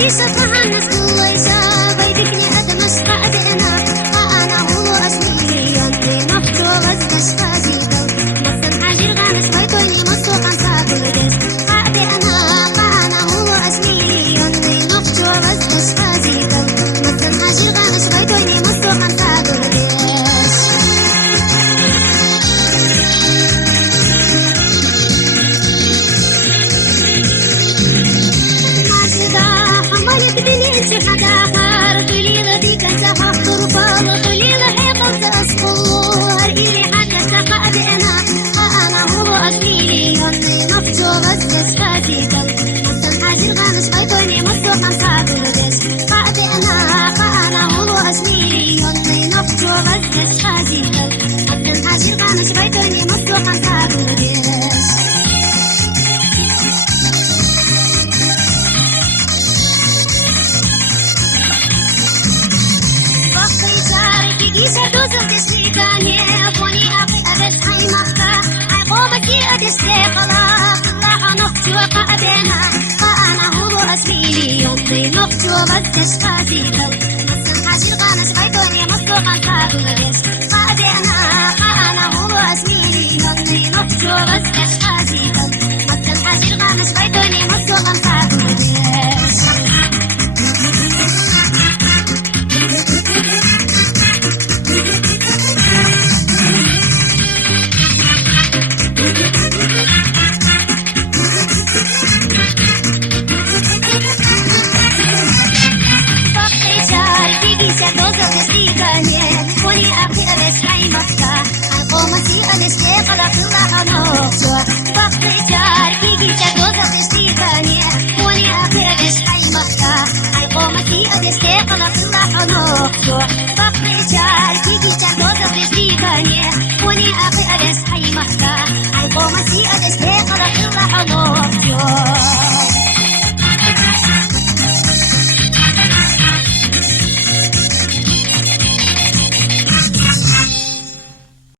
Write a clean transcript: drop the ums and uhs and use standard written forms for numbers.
يسطها الناس كويسة بيدكني أدمس قادنا أنا هو أسمي ينطي نفط وغزش فازي مثل حاجر غانش بيتوني مصوقا ساكل ديس قادنا أنا هو أسمي ينطي نفط وغزش فازي مثل حاجر غانش بيتوني مصوقا ساكل ديس نقطة وبس قاسية مثل حاجر غانش بيتوني مصدوقا ساكوليس أنا هو اسمي يومي نقطة وبس قاسية مثل حاجر غانش بيتوني مصدوقا ساكوليس I